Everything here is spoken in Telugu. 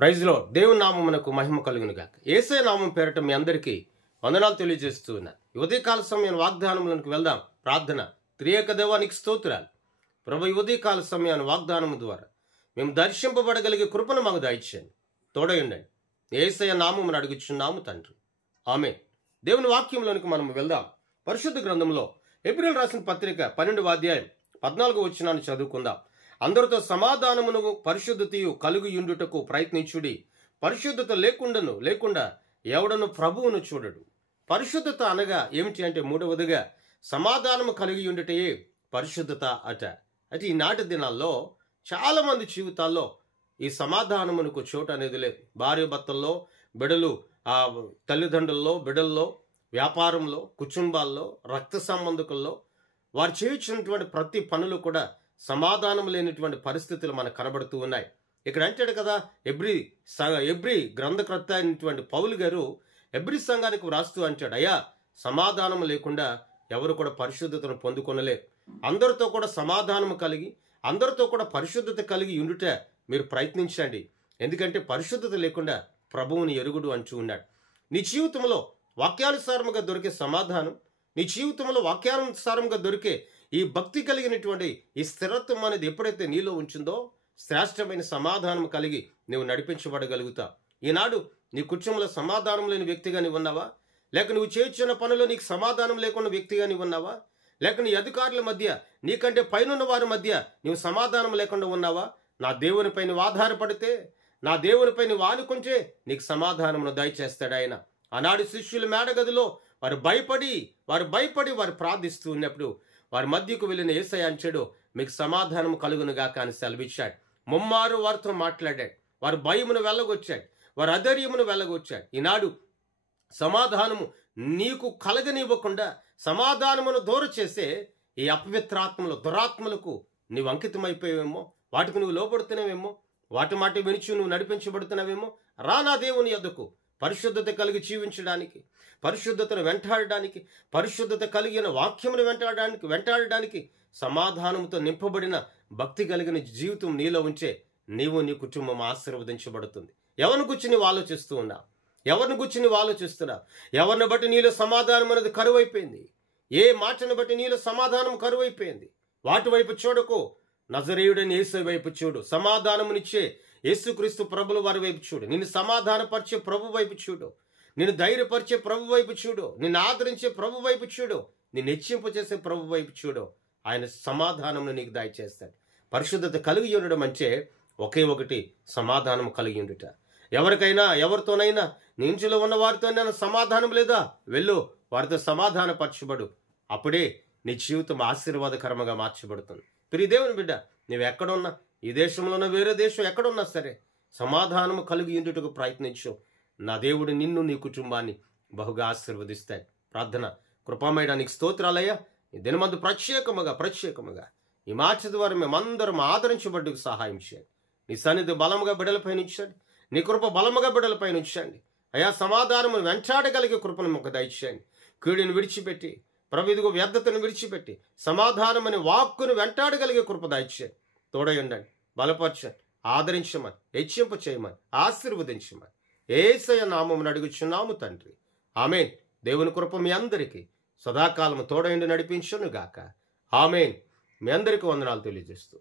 ప్రైజ్లో దేవుని నామమునకు మహిమ కలుగును గాక. యేసయ్య నామం పేరట మీ అందరికీ వందనాలు తెలియజేస్తూ ఉన్నాను. ఉదయకాల సమయం వాగ్దానములకు వెళ్దాం. ప్రార్థన. త్రియేక దేవానికి స్తోత్రాలు. ప్రభు ఉదయకాల సమయాన్ని వాగ్దానము ద్వారా మేము దర్శింపబడగలిగే కృపను మాకు దయచేయండి. తోడయుండండి. యేసయ్య నామమును అడుగుచున్నాము తండ్రి. ఆమేన్. దేవుని వాక్యంలోనికి మనం వెళ్దాం. పరిశుద్ధ గ్రంథంలో ఏప్రిల్ రాసిన పత్రిక 12వ అధ్యాయం 14వ వచనాన్ని చదువుకుందాం. అందరితో సమాధానమును పరిశుద్ధతయు కలుగుయుండుటకు ప్రయత్నించుడి. పరిశుద్ధత లేకుండా ఎవడను ప్రభువును చూడడు. పరిశుద్ధత అనగా ఏమిటి అంటే, మూడవదిగా సమాధానము కలిగియుండుటయే పరిశుద్ధత అట. అయితే ఈనాటి దినాల్లో చాలా మంది జీవితాల్లో ఈ సమాధానమునకు చోటు అనేది లేదు. భార్య భర్తల్లో, బిడలు తల్లిదండ్రుల్లో, బిడల్లో, వ్యాపారంలో, కుటుంబాల్లో, రక్త సంబంధికుల్లో వారు చేయించినటువంటి ప్రతి పనులు కూడా సమాధానం లేనిటువంటి పరిస్థితులు మనకు కనబడుతూ ఉన్నాయి. ఇక్కడ అంటాడు కదా, ఎబ్రీ గ్రంథకర్త అయినటువంటి పౌలు గారు ఎబ్రీ సంఘానికి వ్రాస్తూ అంటాడు, అయ్యా సమాధానం లేకుండా ఎవరు కూడా పరిశుద్ధతను పొందుకొనలేరు. అందరితో కూడా సమాధానం కలిగి, అందరితో కూడా పరిశుద్ధత కలిగి ఉండుట మీరు ప్రయత్నించండి. ఎందుకంటే పరిశుద్ధత లేకుండా ప్రభువుని ఎరుగుడు అంటూ ఉన్నాడు. నీ జీవితంలో వాక్యానుసారముగా దొరికే సమాధానం, నీ జీవితంలో వాక్యానుసారంగా దొరికే ఈ భక్తి కలిగినటువంటి ఈ స్థిరత్వం అనేది ఎప్పుడైతే నీలో ఉంచిందో, శ్రేష్టమైన సమాధానం కలిగి నువ్వు నడిపించబడగలుగుతావు. ఈనాడు నీ కుటుంబంలో సమాధానం లేని వ్యక్తిగా నీవు ఉన్నావా? లేక నువ్వు చేయించిన పనిలో నీకు సమాధానం లేకుండా వ్యక్తిగా నీవు ఉన్నావా? లేక నీ అధికారుల మధ్య, నీకంటే పైనున్న వారి మధ్య నీవు సమాధానం లేకుండా ఉన్నావా? నా దేవునిపై నువ్వు ఆధారపడితే, నా దేవునిపై నువ్వు ఆనుకుంటే నీకు సమాధానమును దయచేస్తాడు ఆయన. ఆనాడు శిష్యుల మేడగదిలో వారు భయపడి వారు ప్రార్థిస్తూ ఉన్నప్పుడు వారి మధ్యకు వెళ్ళిన యేసయ్య అంటాడు, మీకు సమాధానం కలుగునుగాక అని సెలవిచ్చాడు. ముమ్మారు వారితో మాట్లాడాడు. వారి భయమును వెళ్ళగొచ్చాడు, వారి అధైర్యమును వెళ్ళగొచ్చాడు. ఈనాడు సమాధానము నీకు కలగనివ్వకుండా సమాధానమును దూర చేసే ఈ అపవిత్రాత్మలు, దురాత్మలకు నీవు అంకితమైపోయావేమో, వాటికి నువ్వు లోపడుతున్నావేమో, వాటి మాట వినిచి నువ్వు నడిపించబడుతున్నావేమో. రా నా దేవుని యొద్దకు, పరిశుద్ధత కలిగి జీవించడానికి, పరిశుద్ధతను వెంటాడడానికి, పరిశుద్ధత కలిగిన వాక్యమును వెంటాడడానికి సమాధానంతో నింపబడిన భక్తి కలిగిన జీవితం నీలో ఉంచే నీవు నీ కుటుంబం ఆశీర్వదించబడుతుంది. ఎవరిని గురించి నీవు ఆలోచిస్తూ ఉన్నావు? ఎవరిని బట్టి నీలో సమాధానం అనేది కరువైపోయింది? ఏ మాటను బట్టి నీలో సమాధానం కరువైపోయింది? వాటి వైపు చూడకు, నజరేయుడని యేసు వైపు చూడు. సమాధానమునిచ్చే యేసుక్రీస్తు ప్రభుల వారి వైపు చూడు. నిన్ను సమాధానపరిచే ప్రభు వైపు చూడు. నిన్ను ధైర్యపరిచే ప్రభు వైపు చూడు. నిన్ను ఆదరించే ప్రభు వైపు చూడు. నిన్ను హెచ్చింపు చేసే ప్రభు వైపు చూడు. ఆయన సమాధానమును నీకు దయచేస్తాడు. పరిశుద్ధత కలిగి ఉండడం అంటే ఒకే ఒకటి, సమాధానం కలిగి ఉండుట. ఎవరికైనా, ఎవరితోనైనా, నీ ఇంటిలో ఉన్న వారితోనైనా సమాధానం లేదా? వెళ్ళు, వారితో సమాధానపరచబడు. అప్పుడే నీ జీవితం ఆశీర్వాదకరంగా మార్చబడుతుంది. ప్రియ దేవుని బిడ్డ, నువ్వు ఎక్కడున్నా, ఈ దేశంలోనూ వేరే దేశం ఎక్కడున్నా సరే, సమాధానము కలిగి ఉండుటకు ప్రయత్నించు. నా దేవుడు నిన్ను, నీ కుటుంబాన్ని బహుగా ఆశీర్వదిస్తాడు. ప్రార్థన. కృపామయడానికి స్తోత్రాలయ్యా. ఈ దినమందు ప్రత్యేకముగా ఈ మాట ద్వారా మేమందరం ఆదరించబడ్డకు సహాయం చేయండి. నీ సన్నిధి బలముగా బిడ్డలపై ఉంచండి. నీ కృప బలముగా బిడ్డలపై ఉంచండి. అయా సమాధానము వెంటాడగలిగే కృపను మాకు దయచేయండి. కీడుని విడిచిపెట్టి, ప్రభు ఇదిగో వ్యర్థతను విడిచిపెట్టి సమాధానం అనే వాక్కును వెంటాడగలిగే కృప దయచేయండి. తోడయుండండి, బలపరచండి, ఆదరించమని, హెచ్చింపు చేయమని, ఆశీర్వదించమని యేసయ్య నామమున అడుగుచున్నాము తండ్రి. ఆమేన్. దేవుని కృప మీ అందరికీ సదాకాలము తోడయుండి నడిపించును గాక. ఆమేన్. మీ అందరికీ వందనాలు తెలియజేస్తూ